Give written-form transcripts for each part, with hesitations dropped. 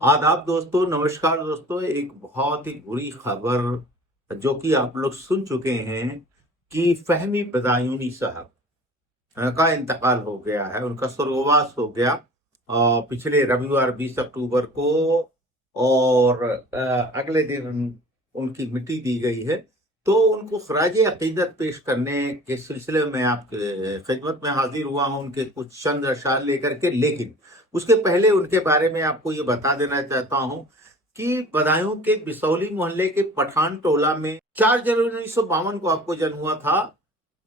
आदाब दोस्तों, नमस्कार दोस्तों। एक बहुत ही बुरी खबर जो कि आप लोग सुन चुके हैं कि फहमी बदायूनी साहब का इंतकाल हो गया है। उनका स्वर्गवास हो गया पिछले रविवार 20 अक्टूबर को। और अगले दिन उनकी मिट्टी दी गई है। तो उनको खराज अकीदत पेश करने के सिलसिले में आपके खिदमत में हाजिर हुआ हूं, उनके कुछ चंद अशआर लेकर के। लेकिन उसके पहले उनके बारे में आपको ये बता देना चाहता हूं कि बदायूं के बिसौली मोहल्ले के पठान टोला में 4 जनवरी 1952 को आपको जन्म हुआ था।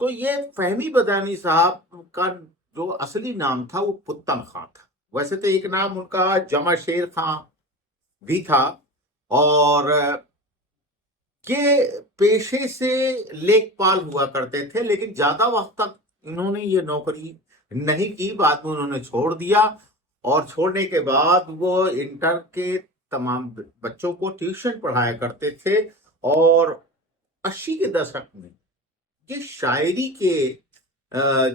तो ये फहमी बदायूनी साहब का जो असली नाम था वो पुत्तन खां था। वैसे तो एक नाम उनका जमा शेर खां भी था। और ये पेशे से लेखपाल हुआ करते थे, लेकिन ज्यादा वक्त तक इन्होंने ये नौकरी नहीं की। बाद में उन्होंने छोड़ दिया और छोड़ने के बाद वो इंटर के तमाम बच्चों को ट्यूशन पढ़ाया करते थे। और 80 के दशक में ये शायरी के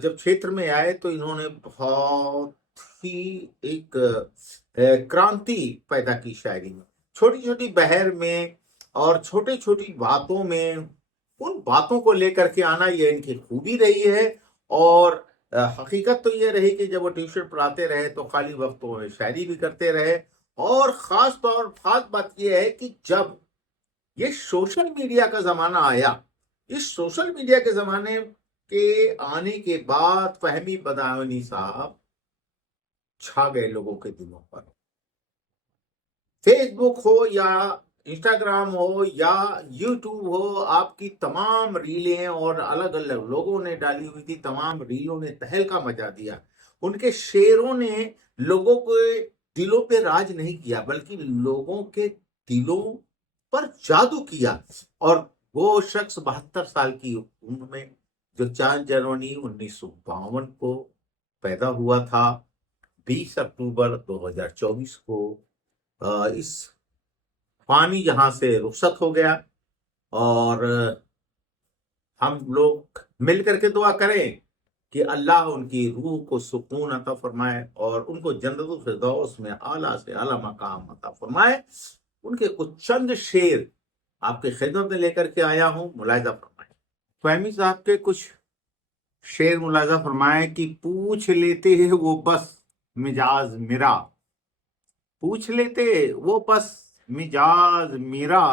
जब क्षेत्र में आए तो इन्होंने बहुत ही एक क्रांति पैदा की शायरी में। छोटी छोटी बहर में और छोटी छोटी बातों में उन बातों को लेकर के आना, ये इनकी खूबी रही है। और हकीकत तो ये रही कि जब वो ट्यूशन पढ़ाते रहे तो खाली वक्तों में शायरी भी करते रहे। और खास बात यह है कि जब ये सोशल मीडिया का जमाना आया, इस सोशल मीडिया के जमाने के आने के बाद फहमी बदायूनी साहब छा गए लोगों के दिलों पर। फेसबुक हो या इंस्टाग्राम हो या यूट्यूब हो, आपकी तमाम रीलें और अलग अलग लोगों ने डाली हुई थी, तमाम रीलों ने तहलका मचा दिया। उनके शेरों ने लोगों के दिलों पे राज नहीं किया, बल्कि लोगों के दिलों पर जादू किया। और वो शख्स 72 साल की उम्र में, जो 4 जनवरी 1952 को पैदा हुआ था, 20 अक्टूबर 2024 को इस पानी जहां से रुखसत हो गया। और हम लोग मिल करके दुआ करें कि अल्लाह उनकी रूह को सुकून अता फरमाए और उनको जन्नतुल फिरदौस में आला से आला मकाम अता फरमाए। उनके कुछ चंद शेर आपके खिदमत में लेकर के आया हूं, मुलाहिजा फरमाए। फहमी साहब के कुछ शेर मुलाहिजा फरमाए कि पूछ लेते हैं वो बस मिजाज मेरा, पूछ लेते वो बस मिजाज मेरा,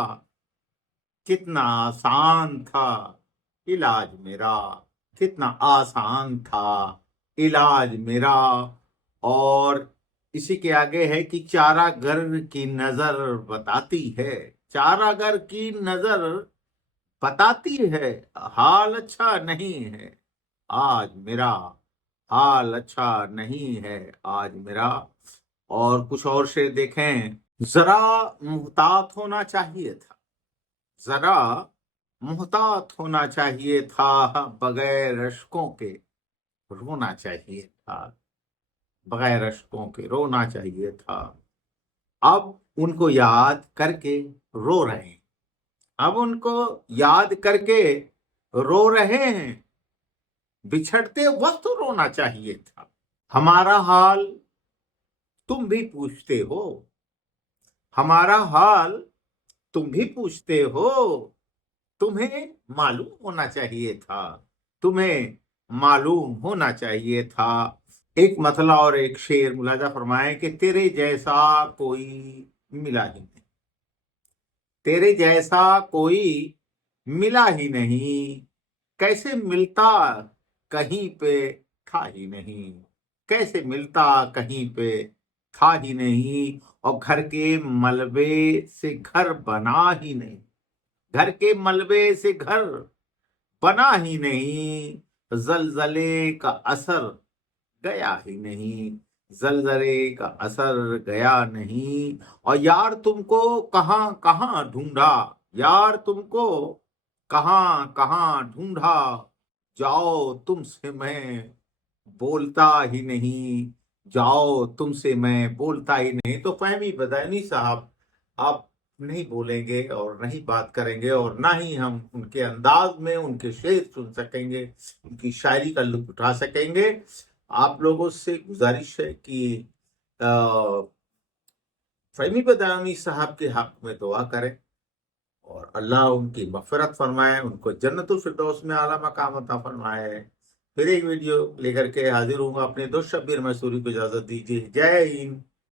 कितना आसान था इलाज मेरा, कितना आसान था इलाज मेरा। और इसी के आगे है कि चारागर की नजर बताती है, चारागर की नजर बताती है, हाल अच्छा नहीं है आज मेरा, हाल अच्छा नहीं है आज मेरा। और कुछ और शेर देखें। जरा मुहतात होना चाहिए था, जरा मुहतात होना चाहिए था, बगैर अशकों के रोना चाहिए था, बगैर अशकों के रोना चाहिए था। अब उनको याद करके रो रहे हैं, अब उनको याद करके रो रहे हैं, बिछड़ते वक्त रोना चाहिए था। हमारा हाल तुम भी पूछते हो, हमारा हाल तुम भी पूछते हो, तुम्हें मालूम होना चाहिए था, तुम्हें मालूम होना चाहिए था। एक मतला और एक शेर मुलाजा फरमाए कि तेरे जैसा कोई मिला ही नहीं, तेरे जैसा कोई मिला ही नहीं, कैसे मिलता कहीं पे था ही नहीं, कैसे मिलता कहीं पे था ही नहीं। और घर के मलबे से घर बना ही नहीं, घर के मलबे से घर बना ही नहीं, जलजले का असर गया ही नहीं, जलजले का असर गया नहीं। और यार तुमको कहाँ कहाँ ढूंढा, यार तुमको कहाँ कहाँ ढूंढा, जाओ तुमसे मैं बोलता ही नहीं, जाओ तुमसे मैं बोलता ही नहीं। तो फहमी बदायूनी साहब आप नहीं बोलेंगे और नहीं बात करेंगे और ना ही हम उनके अंदाज में उनके शेर सुन सकेंगे, उनकी शायरी का लुत्फ उठा सकेंगे। आप लोगों से गुजारिश है कि फ़हीमी बदामी साहब के हक में दुआ करें और अल्लाह उनकी मग़फ़िरत फरमाए, उनको जन्नतुल फ़िरदौस में आला मकाम अता फरमाए। फिर एक वीडियो लेकर के हाज़िर हूँगा। अपने दोस्त शब्बीर मैसूरी को इजाज़त दीजिए। जय हिंद।